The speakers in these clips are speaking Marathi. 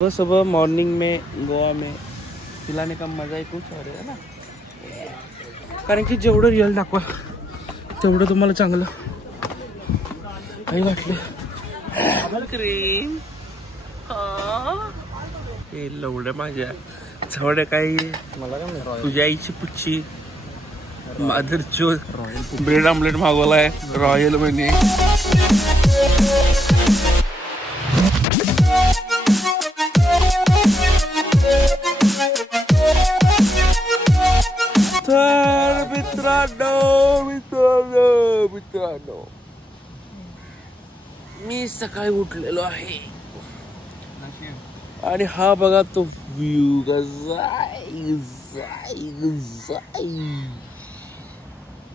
सुबह सुबह मॉर्निंग में गोवा में पिलाने का मजा ही कुछ और है ना, कारण की जेवढं रिअल दाखवा तेवढं तुम्हाला चांगलं काही वाटलं. क्रीम हे लवड्या माझ्या जवळ काही मला काय तुझ्या आईची पुच्ची मादर चोर ब्रेड ऑमलेट मागवलाय रॉयल म्हणे. तर मित्रांनो मी सकाळी उठलेलो आहे आणि हा बघा तो व्ह्यू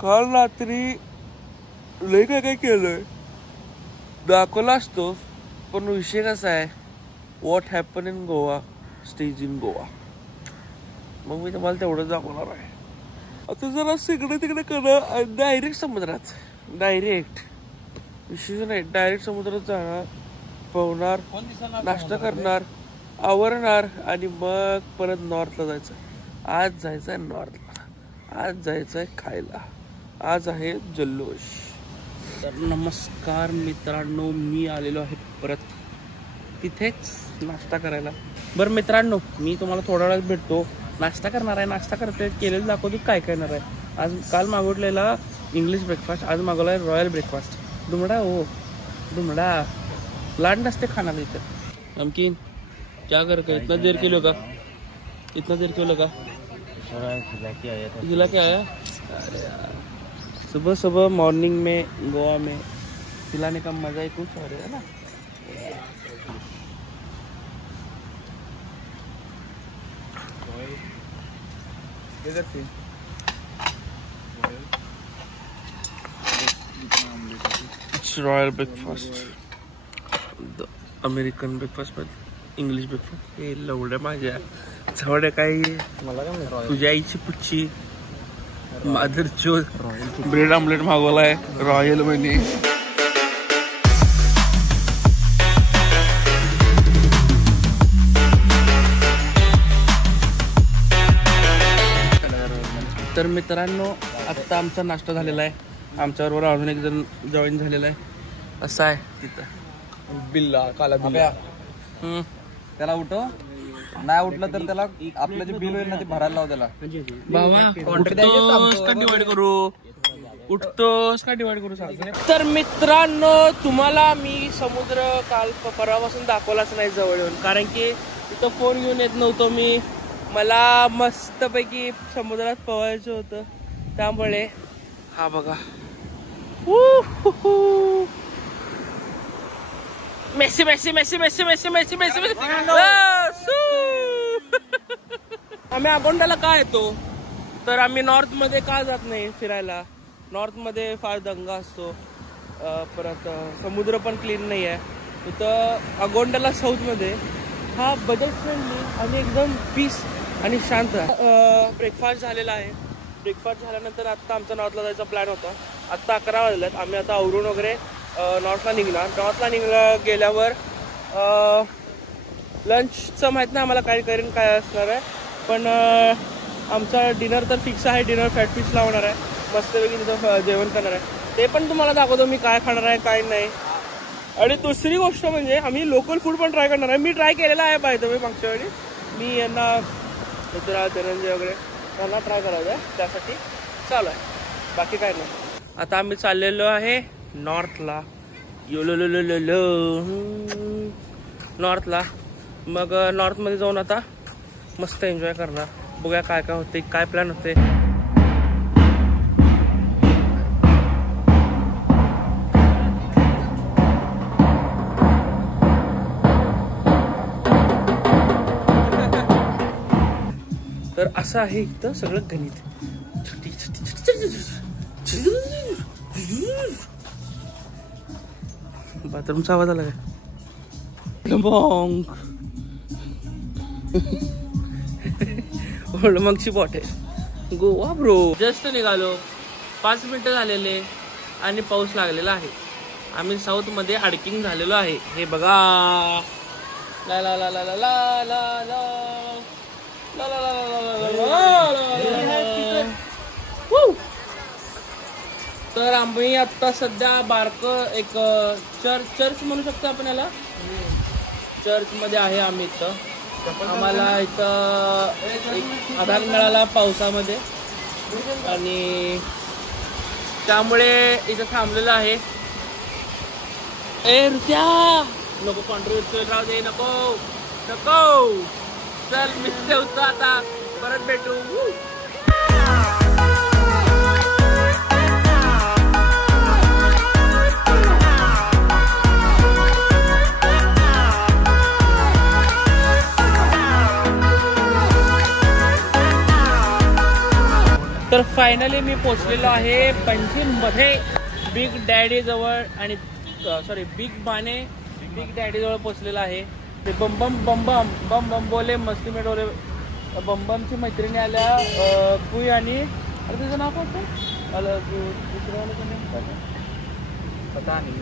काल रात्री लय काय केलंय दाखवला असतो, पण विषय कसा आहे what happen in Goa stays in Goa. मग मी तुम्हाला तेवढं दाखवणार आहे. आता जरा इकडे तिकडे करणं डायरेक्ट समुद्रात डायरेक्ट विषय नाही, डायरेक्ट समुद्रात जाणार पोहणार नाश्ता करणार आवरणार आणि मग परत नॉर्थला जायचं. आज जायचं आहे नॉर्थला, आज जायचं आहे खायला, आज आहे जल्लोष. तर नमस्कार मित्रांनो, मी आलेलो आहे परत तिथेच नाश्ता करायला. बरं मित्रांनो, मी तुम्हाला थोड्या वेळात भेटतो. नाश्ता करणार आहे, नाश्ता करते केलेलं दाखवतो काय करणार आहे. आज काल मागवलेला इंग्लिश ब्रेकफास्ट, आज मागवला आहे रॉयल ब्रेकफास्ट. दुमडा हो दुमडा लाड नसते खाना इधर. नमकीन क्या करके इतना देर के लोग का जिला क्या आया. अरे यार, सुबह सुबह मॉर्निंग में गोवा में पिलाने का मजा ही कुछ और है ना. It's royal breakfast, the American breakfast but English breakfast. हे लवड्या माझ्या जवळ काही मला काय तुझ्या आईची पुच्ची मादर चोर ब्रेड ऑमलेट मागवलाय रॉयल म्हणे. तर मित्रांनो, आत्ता आमचा नाश्ता झालेला आहे. आमच्याबरोबर अजून एक जण जॉईन झालेला आहे. असं आहे तिथं बिल्ला काला बिल्ला. त्याला उठव, नाही उठलं तर त्याला आपलं जे बिल होईल ना ते भरायला लाव त्याला. उठतोस का डिवाइड करू सांग. तर मित्रांनो, तुम्हाला मी समुद्र काल परवापासून दाखवलाच नाही जवळ येऊन, कारण की तिथं फोन घेऊन येत नव्हतो मी. मला मस्तपैकी समुद्रात पोहायचं होतं, त्यामुळे हा बघा messy messy messy messy messy messy messy messy. आम्ही अगोंडाला का येतो तर आम्ही नॉर्थ मध्ये का जात नाही फिरायला. नॉर्थ मध्ये फार दंगा असतो, परत समुद्र पण क्लीन नाही आहे. इथं अगोंडाला साऊथ मध्ये हा बजेट फ्रेंडली आणि एकदम पीस आणि शांत. ब्रेकफास्ट झालेला आहे. ब्रेकफास्ट झाल्यानंतर आत्ता आमचा नॉर्थला जायचा प्लॅन होता. आत्ता 11 वाजलेत. आम्ही आता आवरून वगैरे नॉर्थला निघणार. गेल्यावर लंचचं माहीत नाही आम्हाला काय असणार आहे, पण आमचा डिनर तर फिक्स आहे. डिनर फॅटफिश लावणार आहे, मस्तपैकी तिथं जेवण करणार आहे. ते पण तुम्हाला दाखवतो मी काय खाणार आहे काय नाही. आणि दुसरी गोष्ट म्हणजे आम्ही लोकल फूड पण ट्राय करणार आहे. मी ट्राय केलेला आहे बाय द वे मागच्या वेळी. मी यांना मित्र धनंजय वगैरे त्यांना ट्राय करायचं आहे, त्यासाठी चालू आहे, बाकी काय नाही. आता आम्ही चाललेलो आहे नॉर्थला. नॉर्थला मग नॉर्थमध्ये जाऊन आता मस्त एन्जॉय करणार. बघूया काय काय होते, काय प्लॅन होते. तर असं आहे इथं सगळं गणित. बाथरूमचा आवाज आला काय ओल्ड मंगची बॉट आहे गोवा ब्रो. जस्ट निघालो, 5 मिनिटं झालेले आणि पाऊस लागलेला आहे. आम्ही साऊथ मध्ये अडकिंग झालेलो आहे. हे बघा ला ला ला ला ला ला ला ला तर आम्ही आता सध्या बारक एक चर्च म्हणू शकतो आपण याला, चर्च मध्ये आहे आम्ही इथं. आम्हाला इथं एक आधार मिळाला पावसामध्ये आणि त्यामुळे इथं थांबलेलं आहे. ए रुत्या नको कॉन्ट्रीब्युट राहू दे, नको नको, चल मी ठेवतो आता, परत भेटू. तर फायनली मी पोचलेलो आहे पणजीमध्ये बिग डॅडी जवळ, आणि सॉरी बिग बाने बिग डॅडी जवळ पोचलेला आहे. ते बम बम बम बम बम बम बोले मस्ती मेडवले. बम बमची मैत्रिणी आल्या, कुई आणि अरे तुझं नाव काय होतं, दुसऱ्या पता नहीं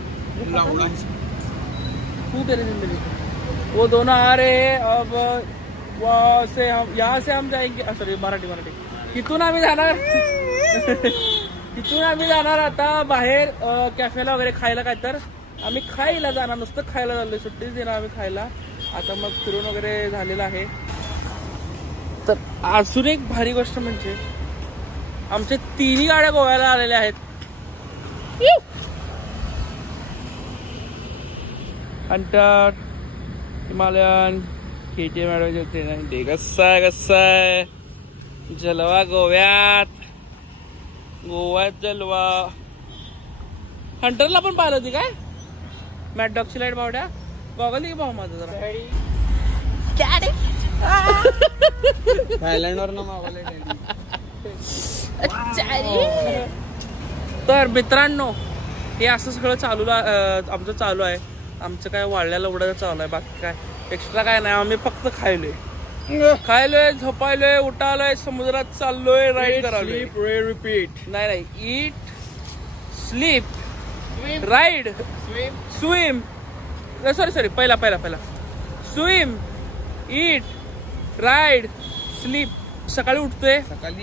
तू तेरी जिंदगी, वो दोनों आ रहे हैं. अब वहाँ से हम, यहाँ से हम जाएंगे, सॉरी मराठी तिथून आम्ही जाणार तिथून आम्ही जाणार आता बाहेर कॅफेला वगैरे खायला. काय तर आम्ही खायला जाणार, नुसतं खायला चाललोय, सुट्टीच देणार आम्ही खायला. आता मग फिरून वगैरे झालेलं आहे. तर अजून एक भारी गोष्ट म्हणजे आमच्या तिन्ही गाड्या गोव्याला आलेल्या आहेत. हंटर, हिमालयन, KTM होते. कसा आहे जलवा गोव्यात, गोव्यात जलवा. हंटरला पण पाहिलं होती काय मॅट डॉगची लाईट बावड्या, गॉगल की भाऊ माझा जरा थायलंड वर मागवले. तर मित्रांनो हे असं सगळं आमचं चालू आहे. आमचं काय वाढल्याला उडायला चालू आहे, बाकी काय एक्स्ट्रा काय नाही. आम्ही फक्त खायलोय, झोपायलोय, उठालोय, समुद्रात चाललोय, राईड करायलोय. रिपीट नाही, ईट, स्लीप, राईड, स्विम. सॉरी पहिला स्विम, ईट, राईड, स्लीप. सकाळी उठतोय,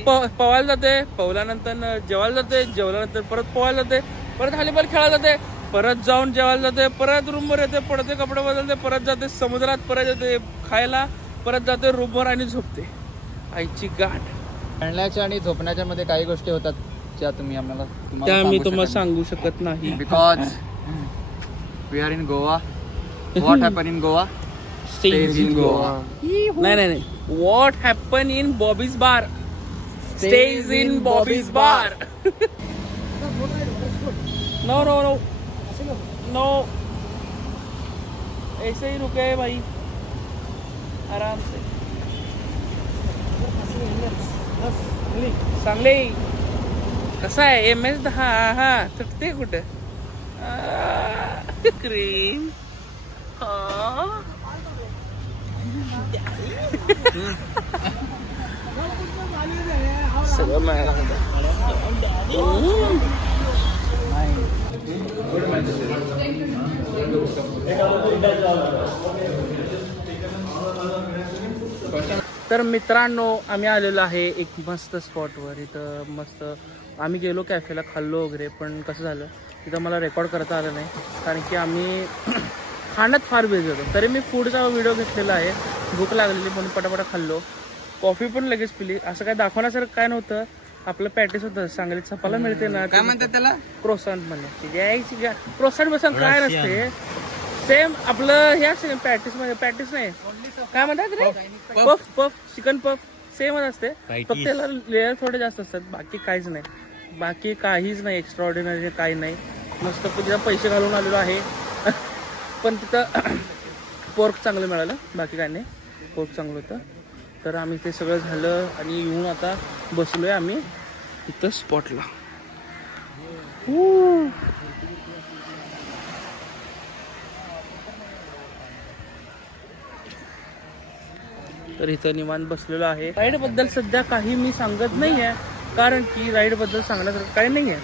पवायला जाते, पवल्यानंतर जेवायला जाते, जेवल्यानंतर परत पवायला जाते, परत व्हॉलीबॉल खेळायला जाते, परत जाऊन जेवायला जाते, परत रूमवर येते, पडते, कपडे बदलते, परत जाते समुद्रात, परत जाते खायला, परत जाते रूमवर आणि झोपते. आईची गाठ. खेळण्याच्या आणि झोपण्याच्या मध्ये काही गोष्टी होतात ज्या तुम्हाला मी तुम्हाला सांगू शकत नाही. Because we are in Goa. What happen in Goa stays in Goa. नाही, what happen in Bobby's bar stays in Bobby's bar. No ऐसे ही रुके भाई, आराम से. चांगले कसं आहे MS? हा तुटते कुठे क्रीम. सगळं तर मित्रांनो आम्ही आलेलो आहे एक मस्त स्पॉटवर. इथं मस्त आम्ही गेलो कॅफेला, खाल्लो वगैरे, पण कसं झालं तिथं मला रेकॉर्ड करता आलं नाही कारण की आम्ही खाण्यात फार बिझी होतो. तरी मी फूडचा व्हिडिओ घेतलेला आहे, भूक लागलेली म्हणून पटापटा खाल्लो, कॉफी पण लगेच पिली. असं काय दाखवण्यासारखं काय नव्हतं. आपलं पॅटीस होतं, सांगलीत चपाला मिळते ना, काय म्हणतात त्याला, क्रोसंट म्हणे. क्रोसंट बसन काय नसते, सेम आपलं हे असते पॅटीस मध्ये, पॅटीस नाही काय म्हणतात रे, पफ चिकन पफ सेमच असते, फक्त त्याला लेअर थोडे जास्त असतात. बाकी काहीच नाही, एक्स्ट्राऑर्डिनरी काही नाही. मस्त तिथं पैसे घालून आलेलो आहे पण तिथं पोर्क चांगलं मिळालं, बाकी काय नाही, पोर्क चांगलं होतं. तर आम्ही ते सगळं झालं आणि येऊन आता बसलोय आम्ही इथं स्पॉटला. तर इथं निवांत बसलेलो आहे. राईड बद्दल सध्या काही मी सांगत नाहीये कारण की राईड बद्दल सांगण्यासारखं काही नाहीये,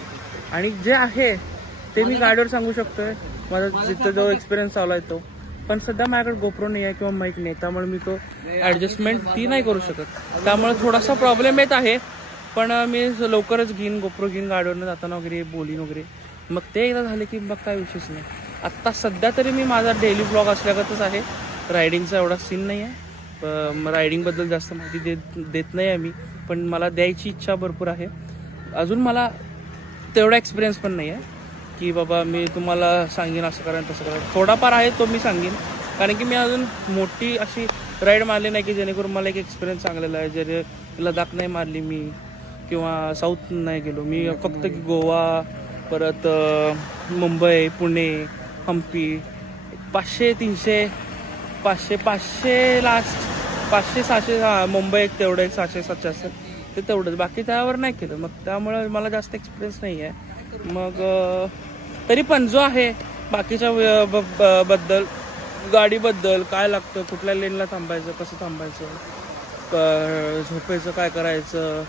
आणि जे आहे ते मी गाडीवर सांगू शकतोय. माझा जिथं जो एक्सपिरियन्स आला तो पण सध्या माझ्याकडे गोप्रो नाही आहे किंवा माईक नाही, त्यामुळे मी तो ॲडजस्टमेंट ती नाही करू शकत. त्यामुळे थोडासा प्रॉब्लेम येत आहे. पण मी लवकरच घेईन, गोप्रो घेईन गाडीवरनं जाताना वगैरे, बोलीन वगैरे. मग ते एकदा झाले की मग काय विशेष नाही. आत्ता सध्या तरी मी माझा डेली ब्लॉग असल्यागतच आहे. रायडिंगचा एवढा सीन नाही आहे. रायडिंगबद्दल जास्त माहिती देत नाही आहे मी, पण मला द्यायची इच्छा भरपूर आहे. अजून मला तेवढा एक्सपिरियन्स पण नाही आहे की बाबा मी तुम्हाला सांगेन असं करा तसं करा. थोडाफार आहे तो मी सांगेन, कारण की मी अजून मोठी अशी राईड मारली नाही की जेणेकरून मला एक एक्सपिरियन्स चांगलेला आहे. जरी लडाख नाही मारली मी किंवा साऊथ नाही गेलो मी, फक्त गोवा, परत मुंबई, पुणे, हम्पी, 500, 300, 500 लास्ट, 500, 600, मुंबई एक तेवढं, एक 600, 700 असेल ते तेवढंच, बाकी त्यावर नाही केलं. मग त्यामुळे मला जास्त एक्सपिरियन्स नाही आहे. मग तरी पण जो आहे बाकीच्या बद्दल, गाडीबद्दल काय लागतं, कुठल्या लेनला थांबायचं, कसं थांबायचं, झोपायचं, काय करायचं,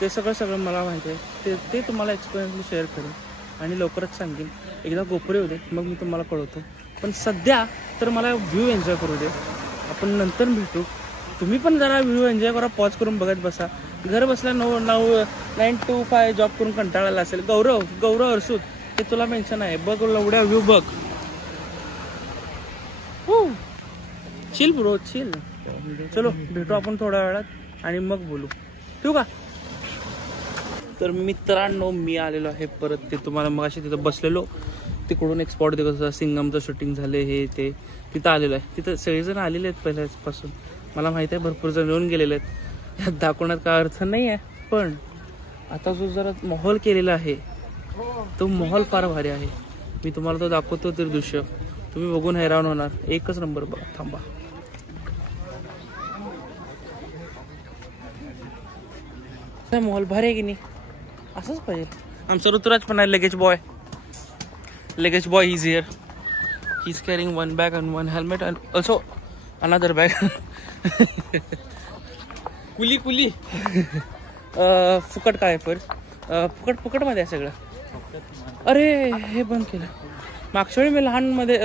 ते सगळं मला माहिती आहे. ते तुम्हाला एक्सपिरियन्स मी शेअर करेन आणि लवकरच सांगेन. एकदा गोप्रो येऊ दे मग मी तुम्हाला कळवतो. पण सध्या तर मला व्ह्यू एन्जॉय करू दे, आपण नंतर भेटू. तुम्ही पण जरा व्ह्यू एन्जॉय करा, पॉज करून बघत बसा. घर बसल्या 9 to 5 जॉब करून कंटाळाला असेल. गौरव अरसूद ते तुला मेन्शन आहे, बघ एवढ्या व्ह्यू बघ. Chill bro, chill. चलो भेटू आपण थोड्या वेळात आणि मग बोलू, ठेवू का? तर मित्रांनो मी आलेलो आहे परत. ते तुम्हाला मग अशी तिथं बसलेलो, तिकडून एक स्पॉट दिवस सिंगमचं शूटिंग झाले हे ते, तिथं आलेलं आहे. तिथं सगळेजण आलेले आहेत पहिल्यापासून, मला माहिती आहे भरपूर जण येऊन गेलेले आहेत. ह्यात दाखवण्यात काय अर्थ नाही आहे. पण आता जो जरा माहोल केलेला आहे तो माहोल फार भारी आहे. मी तुम्हाला तो दाखवतो ते दृश्य, तुम्ही बघून हैराण होणार. एकच नंबर बघा, थांबा. माहोल भारी आहे की नाही? असंच पाहिजे. आमचा ऋतुराज पण आहे, luggage boy is here. He is carrying 1 bag and 1 helmet and also another bag. कुली फुकट काय पर फुकट मध्ये आहे सगळं. अरे हे बंद केलं. मागच्या वेळी मी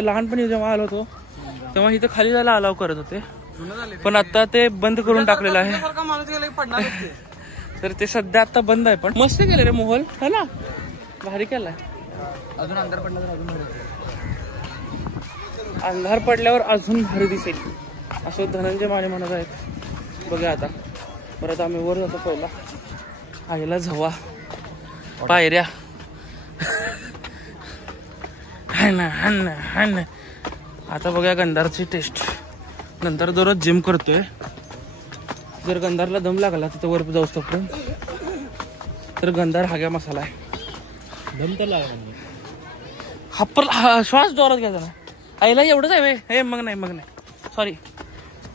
लहानपणी जेव्हा आलो होतो तेव्हा इथं खाली जायला अलाव करत होते, पण आता ते बंद करून टाकलेलं आहे. तर ते सध्या आता बंद आहे. पण मस्त केलं रे मोहल, है ना, भारी केलाय. अजून अंधार पडला तर अजून भारी. अंधार पडल्यावर अजून भारी दिसेल असं धनंजय माने म्हणत आहेत. बघा आता परत आम्ही वर जातो. पहिला आईला झवा पायऱ्या, हा. आता बघा गंधारची टेस्ट. नंतर दररोज जिम करतोय. जर गंधारला दम लागला तिथं वर जाऊस तोपर्यंत, तर गंधार हाग्या मसाला आहे. दम तर लागला, श्वास जोरात घ्यायचा ना. आईला एवढंच आहे वे. हे मग नाही सॉरी,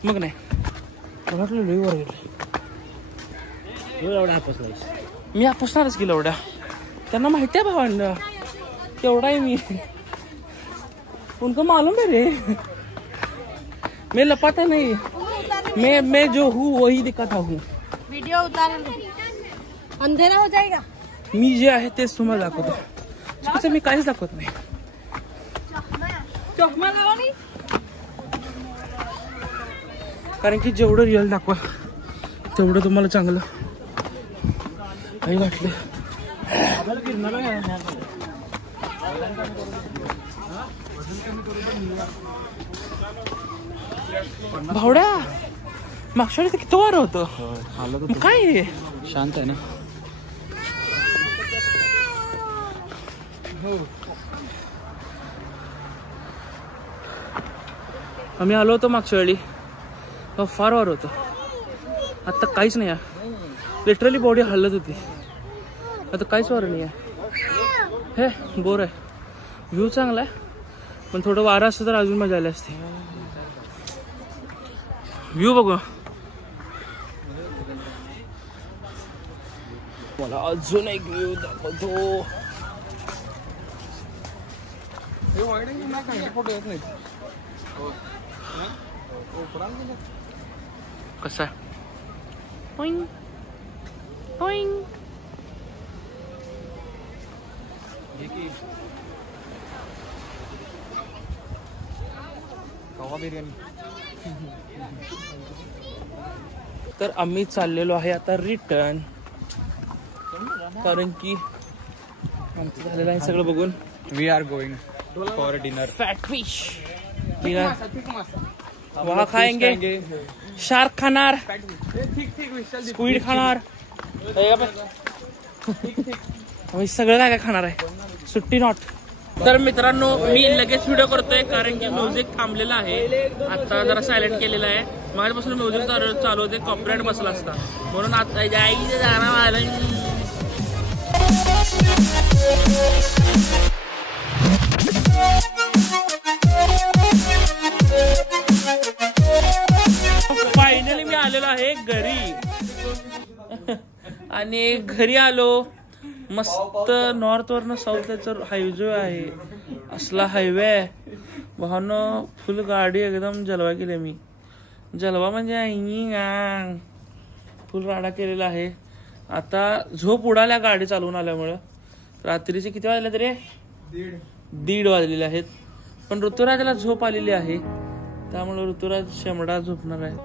मग नाही वाटलं लई वर गेलं. मी हापसणारच गेलो एवढ्या. त्यांना माहिती आहे भावांना तेवढा आहे मी. उनको मालूम है रे, मैं लपाता नहीं. मैं जो हूँ वही दिखाता हूँ. वीडियो उतार, अंधेरा हो जाएगा. मी जे आहे तेच तुम्हाला दाखवतो. चुकीचं मी काहीच दाखवत नाही. कारण की जेवढं रिअल दाखवा तेवढं तुम्हाला चांगलं काही वाटलं. भावड्या मागच्या वेळेस किती वारं होतं. काय शांत आहे ना. आम्ही आलो होतो मागच्या वेळी, फार वार होतं. आता काहीच नाही आहे. लिटरली बॉडी हलत होती. आता काहीच वार नाही आहे. हे बोर आहे. व्ह्यू चांगला आहे, पण थोडं वारं असतं तर अजून मजा आली असते. व्ह्यू बघू, मला अजून एक व्ह्यू दाखवतो. कसा कवा बिर्याणी. तर आम्ही चाललेलो आहे आता रिटर्न, कारण की आमचं झालेलं आहे सगळं बघून. We are going for dinner. Fat fish वहाँ खाएंगे, शार्क खाणार, स्क्विड खाणार, आम्ही सगळं काय काय खाणार आहे. सुट्टी नॉट. तर मित्रांनो मी लगेच व्हिडिओ करतोय कारण की म्युझिक थांबलेलं आहे. आता जरा सायलेंट केलेलं आहे. माझ्यापासून म्युझिक चालू होते, कॉपीराइट बसला असता म्हणून आता फायनली मी आलेलो आहे घरी. आणि घरी आलो. मस्त नॉर्थ वरनं साऊथचा हायवे आहे, असला हायवे आहे वाहन. फुल गाडी एकदम जलवा केली मी. जलवा म्हणजे फुल राडा केलेला आहे. आता झोप उडाल्या गाडी चालवून आल्यामुळं. रात्रीचे किती वाजले तरी 1:30 वाजलेले आहेत. पण ऋतुराजला झोप आलेली आहे, त्यामुळे ऋतुराज शेमडा झोपणार आहे.